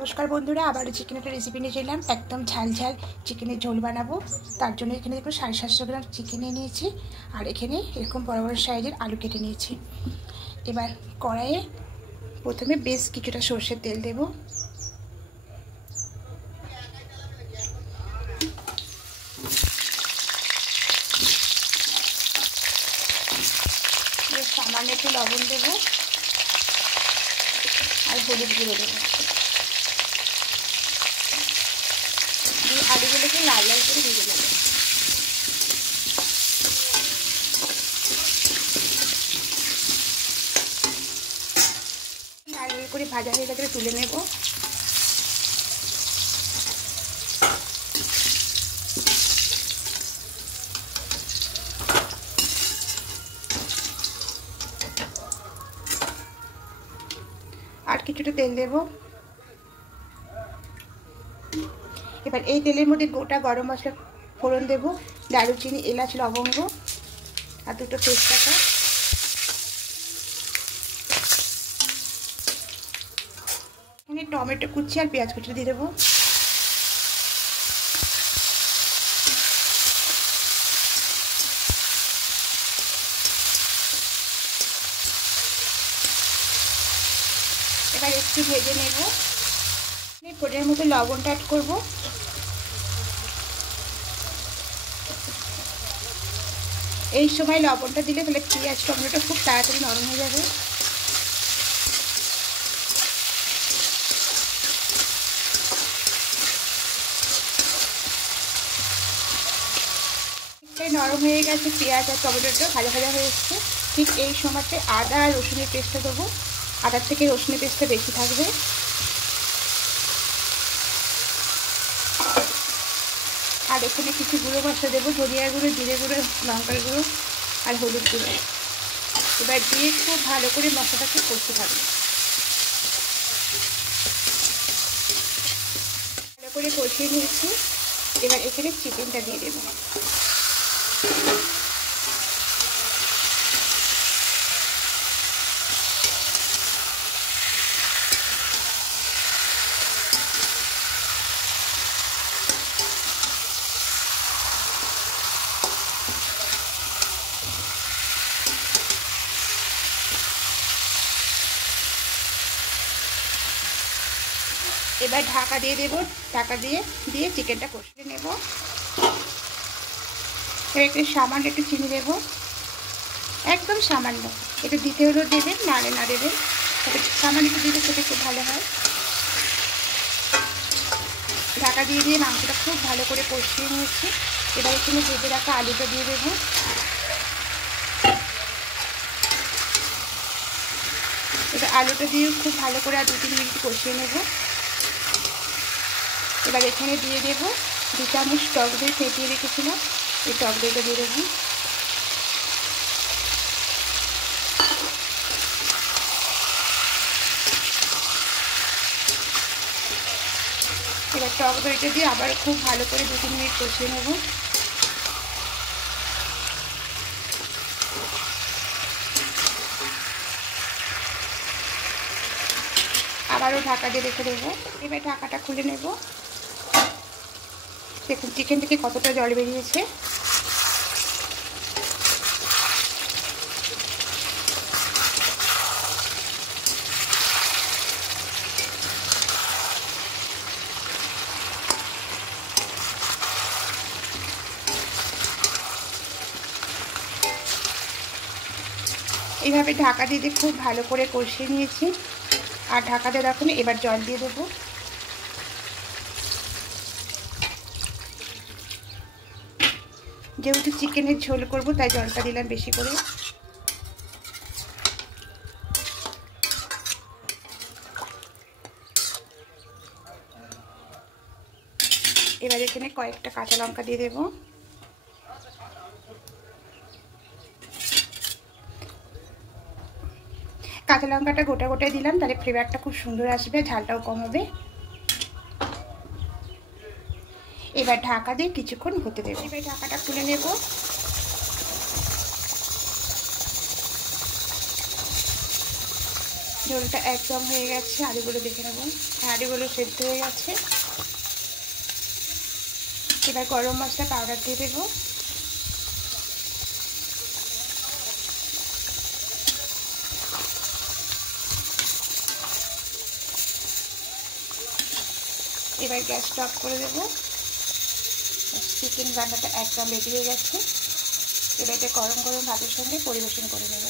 नमस्कार बंधुरा आबारो चिकेन एक रेसिपि निये एलाम एकदम झाल झाल चिकेन झोल बानाबो। तार जोन्नो एखाने देखो 750 ग्राम चिकेन निয়েছি और एखाने एरकम बड़ बड़ साइजेर आलू केटे निয়েছি। एबार कड़ाइये प्रथमे बेश किछुटा सर्षेर तेल देब। सामान्य एकटु लवण देब और हलुद गुঁড়ো देब। आलूगुलोके लाल लाल करे भेजे नेब। लाल लाल करे भाजा हয়ে গেলে তুলে নেব। আর কিছুটা তেল দেব। এবার এই তেলের মধ্যে গোটা গরম মশলা ফোড়ন দেব, দারুচিনি, এলাচ, লবঙ্গ আর দুটো তেজপাতা। এখানে টমেটো কুচি আর পেঁয়াজ কুচি দিয়ে দেব। এবার একটু ভেজে নেব। পরিমাণ মতো লবণটা অ্যাড করব। এই সময় লবণটা দিলে তাহলে পেঁয়াজ টমেটোটা খুব তাড়াতাড়ি নরম হয়ে যাবে। নরম হয়ে গেছে, পেঁয়াজ আর টমেটোটা ভাজা ভাজা হয়ে এসছে। ঠিক এই সময়তে আদা আর রসুনের পেস্টটা দেবো। আদার থেকে রসুনের পেস্টটা বেশি থাকবে। আর এখানে কিছু গুঁড়ো মশলা দেবো, ধনিয়া গুঁড়ো, জিরে গুঁড়ো, লঙ্কার গুঁড়ো আর হলুদ গুঁড়ো। এবার দিয়ে খুব ভালো করে মশলাটাকে কষতে থাকবে। ভালো করে কষিয়ে নিয়েছি। এবার এখানে চিকেনটা দিয়ে দেবো। এবার ঢাকা দিয়ে দেব। ঢাকা দিয়ে চিকেনটা কষিয়ে নেব। এবার একটু সামান্য একটু চিনি দেব, একদম সামান্য। একটু দিতে হলেও দেবেন, নালে না দেবেন, তবে সামান্য একটু দিলে সেটা খুব ভালো হয়। ঢাকা দিয়ে মাংসটা খুব ভালো করে কষিয়ে নিয়েছি। এবার এখানে ভেজে রাখা আলুটা দিয়ে দেব। এবার আলুটা দিয়ে খুব ভালো করে আর 2-3 মিনিট কষিয়ে নেব। এবার এখানে দিয়ে দেব 2 চামচ টক দই ফেটিয়ে রেখেছিলাম, এই টক দইটা দিয়ে দেব। এবার টক দইটা দিয়ে আবার খুব ভালো করে 2-3 মিনিট কষিয়ে নেব। আবারও ঢাকা দিয়ে রেখে দেবো। এবার ঢাকাটা খুলে নেব। দেখুন চিকেন থেকে কতটা জল বেরিয়েছে। এইভাবে ঢাকা দিয়ে খুব ভালো করে কষিয়ে নিয়েছি। আর ঢাকা দিয়ে রাখুন। এবার জল দিয়ে দেবো। যেহেতু চিকেনের ঝোল করব তাই জলটা দিলাম বেশি করে। এবার এখানে কয়েকটা কাঁচা লঙ্কা দিয়ে দেব। কাঁচা লঙ্কাটা গোটা গোটায় দিলাম, তাহলে ফ্লেভারটা খুব সুন্দর আসবে, ঝালটাও কম হবে। এবার ঢাকা দিয়ে কিছুক্ষণ হতে দেব। এবার ঢাকাটা খুলে নেব। ঝোলটা একদম হয়ে গেছে। আলুগুলো দেখে নেব। আলুগুলো সেদ্ধ হয়ে গেছে। এবার গরম মশলা পাউডার দিয়ে দেবো। এবার গ্যাসটা অফ করে দেবো। চিকেন রান্নাটা একদম রেডি হয়ে গেছে। এবার এটা গরম গরম ভাতের সঙ্গে পরিবেশন করে নেব।